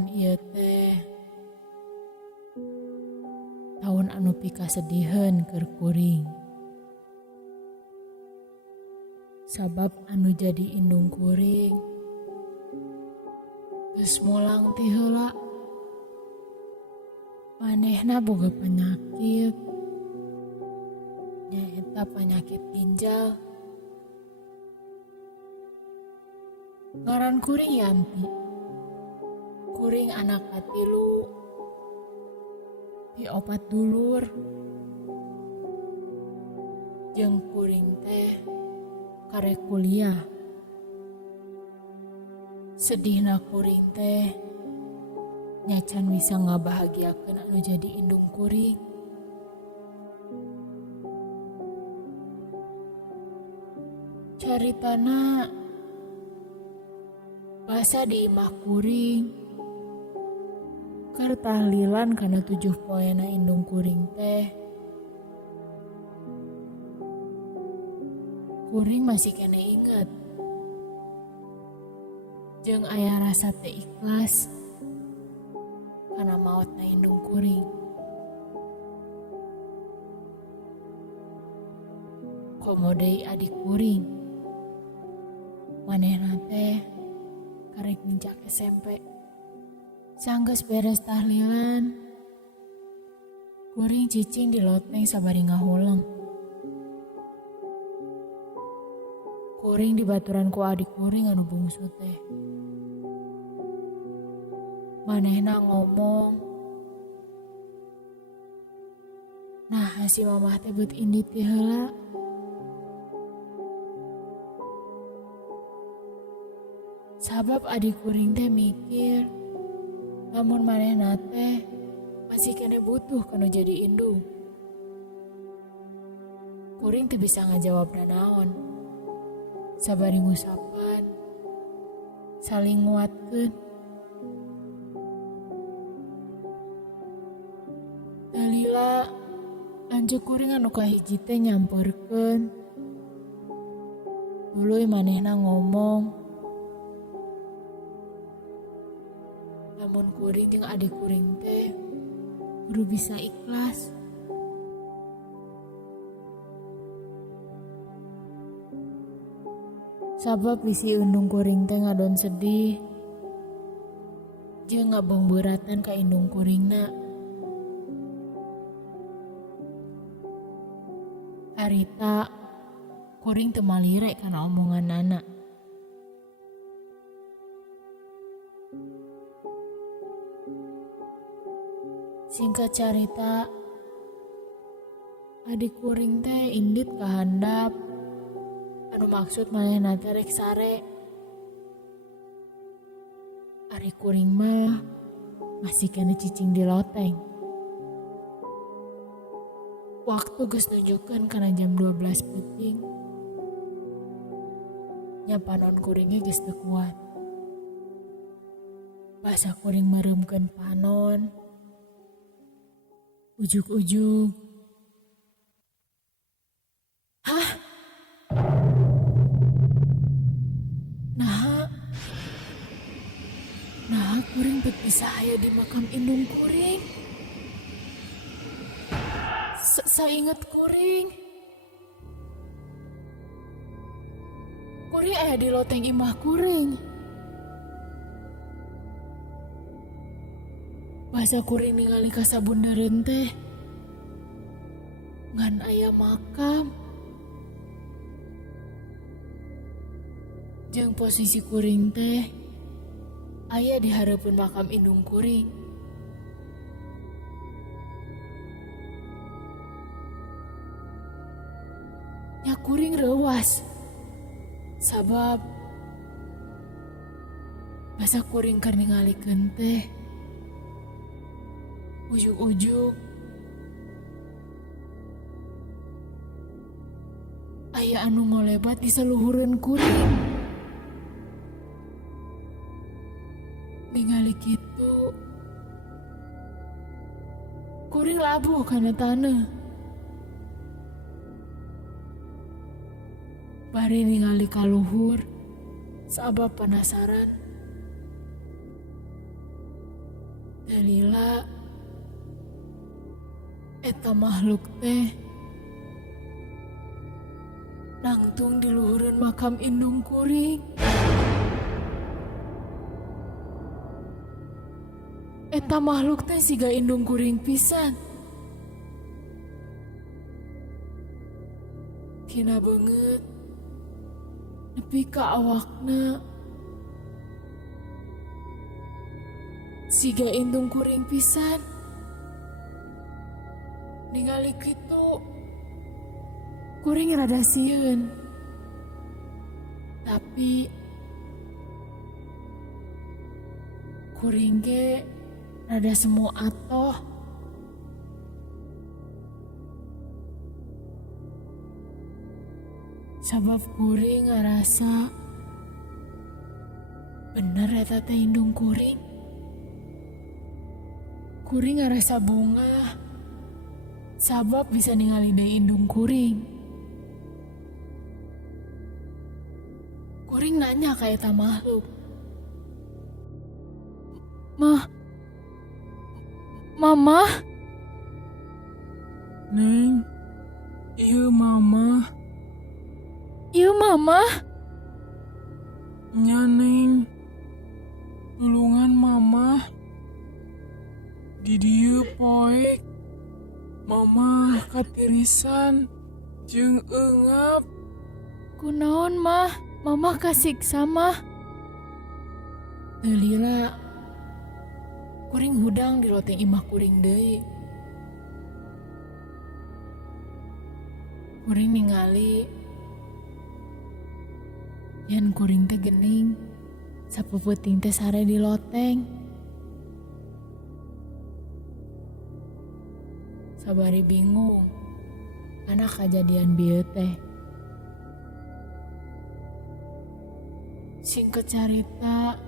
tahun ieu teh tahun anu pikasedihan keur kuring. Sabab anu jadi indung kuring geus mulang ti heula. Manehna boga penyakit, nyaeta penyakit ginjal. Ngaran kuring Yanti. Kuring anak katilu, pi 4 dulur. Jeung kuring teh karek kuliah. Sedihna kuring teh nyacan bisa ngabahagiakeun anu jadi indung kuring. Caritana basa di imah kuring keur tahlilan kana 7 poena indung kuring teh. Kuring masih kena inget jeung aya rasa teu ikhlas kana maotna indung kuring. Komo deui adik kuring, manehna teh karek nginjak SMP. Sanggeus beres tahlilan, kuring cicing di loteng sabari ngahuleng. Kuring dibaturan ku adik kuring anu bungsu teh. Manehna ngomong, nah si mamah teh beut indit ti heula. Sabab adik kuring teh mikir, lamun manehna teh masih kena butuh kanu jadi indung. Kuring teh bisa ngajawab naon. Sabari ngusapan, saling nguatkeun. Dalila lanjut kuring anu kahiji teh nyamperkeun. Duluy manehna ngomong, lamun kuring jeung adik kuring teh kudu bisa ikhlas. Sabab bisi indung kuring teh ngadon sedih jeung ngabangbeuratan ka indung kuringna. Harita kuring teu malire kana omonganana. Singkat carita, adik kuring teh indit ka handap. Anu maksud manehna teh rek sare. Ari kuring mah masih kena cicing di loteng. Waktu geus nunjukkeun kana jam 12 peuting. Nya panon kuringnya geus teu kuat. Basa kuring mereumkeun panon. Ujug-ujug, hah? Nah kuring teu bisa aya di makam indung kuring. Sainget kuring aya di loteng imah kuring. Basa kuring ningali ka sabundereun teh ngan aya makam. Jeung posisi kuring teh aya di hareupeun makam indung kuring. Nya kuring reuwas. Sabab basa kuring keur ningalikeun teh ujug-ujug aya anu ngolebat di saluhureun kuring. Ningali kitu kuring labuh kana taneuh. Bari ningali ka luhur sabab penasaran. Dalila, eta makhluk teh nangtung di luhureun makam indung kuring. Eta makhluk teh siga indung kuring pisan. Tina banget nepi ka awakna. Siga indung kuring pisan. Ningali kitu kuring rada sieun. Tapi kuring ge rada semu atoh. Sabab kuring ngarasa bener eta teh indung kuring. Kuring ngarasa bunga sabab bisa ningali deui indung kuring. Kuring nanya ka eta makhluk, Mama? Neng, ieu mama. Ieu mama? Nya Neng, tulungan mama. Di dieu poek, mama katirisan jeung eungap. Kunaon mah? Mama kasiksa mah? Dalila, kuring hudang di loteng imah kuring deui. Kuring ningali yen kuring teh geuning sapeuting teh sare di loteng. Sabari bingung kana kajadian bieu teh. Singkat carita,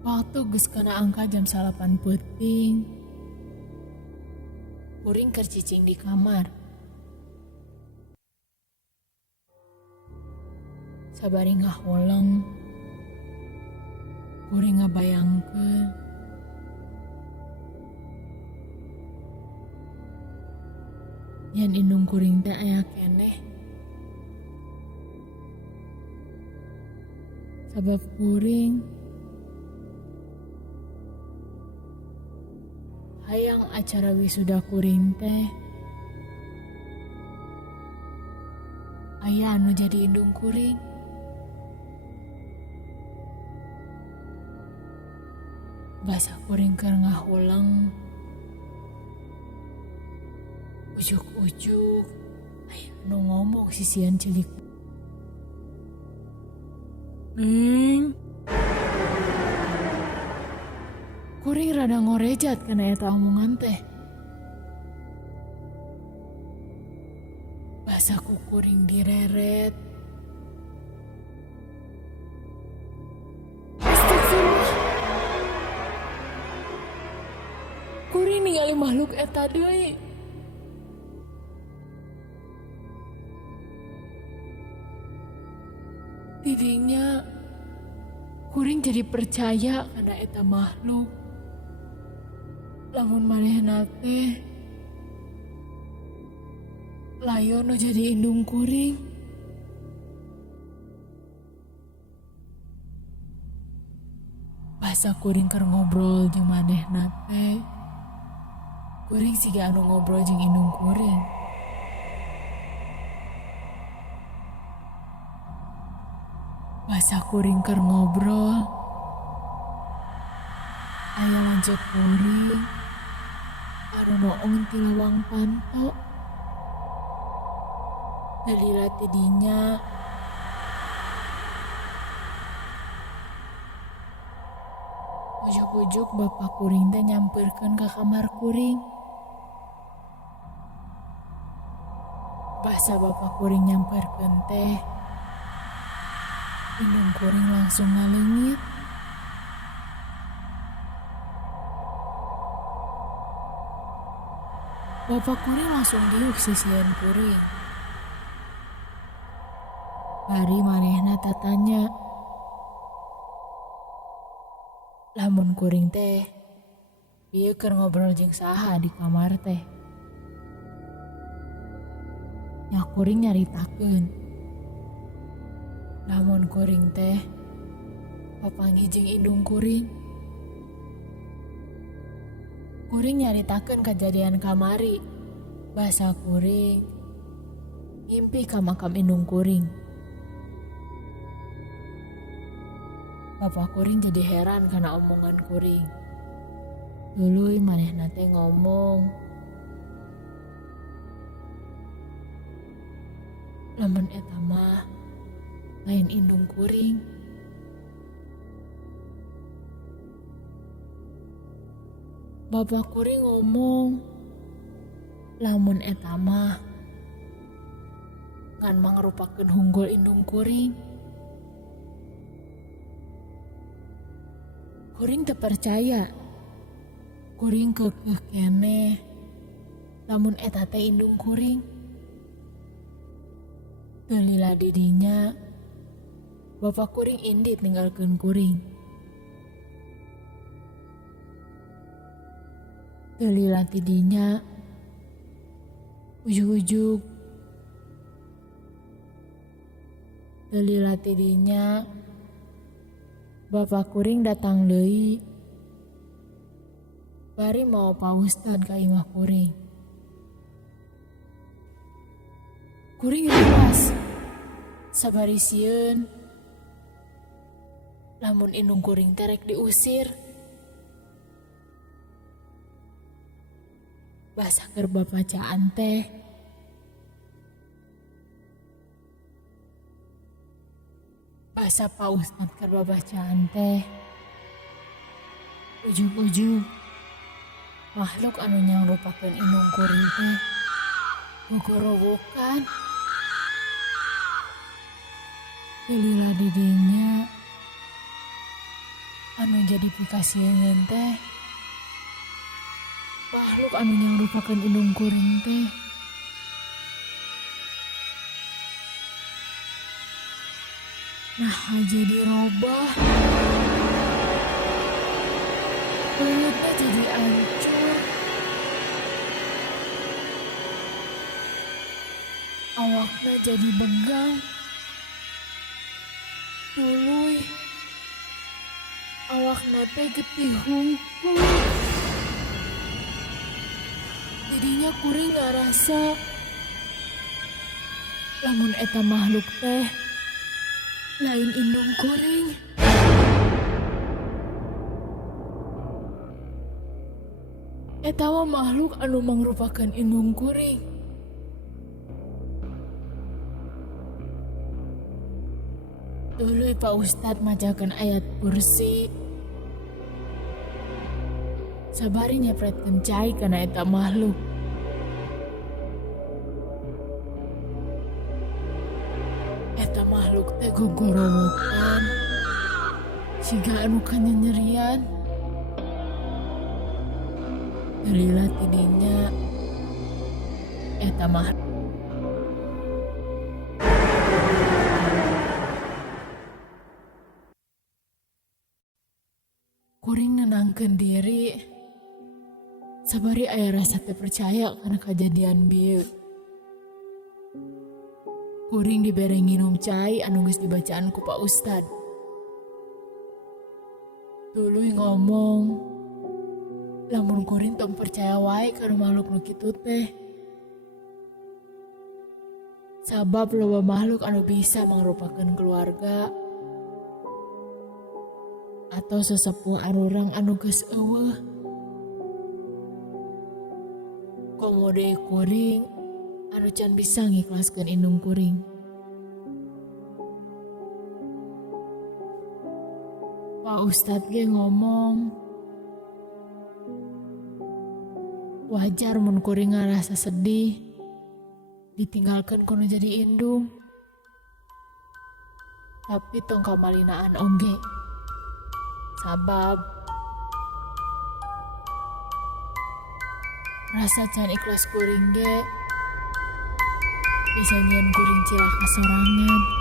waktu geus kana angka jam 8 peuting, kuring keur cicing di kamar. Sabari ngaholeng, kuring ngabayangkeun yen indung kuring teh aya keneh. Sabab kuring hayang acara wisuda kuring teh aya anu jadi indung kuring. Basa kuring keur ngahulang, ujuk-ujuk aya anu ngomong sisian celik. Neng, Kuring rada ngorejat kana eta omongan teh. Basa ku kuring direret. Astagfirullah. Kuring ningali makhluk eta deui. Tidinya kuring jadi percaya karena eta makhluk. Lamun manehna teh layon nu jadi indung kuring. Basa kuring keur ngobrol jeung manehna teh, kuring siga anu ngobrol jeung indung kuring. Basa kuring keur ngobrol, aya lanceuk kuring anu noong ti lawang panto. Dalila tidinya ujuk-ujuk bapak kuring teh nyamperkeun ka kamar kuring. Basa bapak kuring nyamperkeun teh, indung kuring langsung ngaleungit. Bapak kuring langsung diuk sisian kuring. Bari manehna tatanya, Lamun kuring teh ieu keur ngobrol jeung saha di kamar teh. Nya kuring nyaritakeun. Lamun kuring teh papanggih jeung indung kuring. Kuring nyaritakeun kejadian kamari. Basa kuring ngimpi ka makam indung kuring. Bapak kuring jadi heran karena omongan kuring. Tuluy manehna teh ngomong, lamun eta mah lain indung kuring. Bapak kuring ngomong, lamun eta mah ngan mangrupakeun hunggul indung kuring. Kuring teu percaya. Kuring keukeuh keneh lamun eta teh indung kuring. Teu lila di dinya bapak kuring indit ninggalkeun kuring. Teu lila ti dinya ujug-ujug teu lila ti dinya bapak kuring datang deui bari mau Pak Ustad ka imah kuring. Kuring ruas sabari sieun lamun indung kuring terek diusir. Basa keur babacaan teh basa Pak Ustad keur babacaan teh ujug-ujug makhluk anu nyangrupakeun indung kuring teh gogorowokan. Lila di dinya anu jadi pikasieun teh makhluk anu nyangrupakeun indung kuring teh nah jadi robah. Kulitnya jadi hancur. Awaknya jadi begang. Tuluy awakna teh getih hungkul. Jadinya kuring ngarasa lamun eta makhluk teh lain indung kuring. Eta mah makhluk anu mangrupakeun indung kuring. Tuluy Pak Ustad macakeun ayat kursi. Sabari nyepretkeun cai kana eta makhluk. Eta makhluk teh gogorowokan. Siga anu kanyanyerian. Lila ti dinya eta makhluk kuring nenangkeun diri sabari aya rasa teu percaya karena kejadian bieu. Kuring dibere nginum cai anu geus dibacaan ku Pak Ustad. Tuluy ngomong, lamun kuring tong percaya wae karo makhluk nu kitu teh. Sabab loba makhluk anu bisa mangrupakeun keluarga atau sesepuh arurang anu geus eueuh. Komode kuring anu can bisa ngikhlaskeun indung kuring. Pak Ustad ge ngomong, wajar mun kuring ngarasa sedih ditinggalkeun kuno jadi indung. Tapi tong kamalinaan oge. Sabab rasa can ikhlas kuring ge bisa nyieun kuring cilaka sorangan.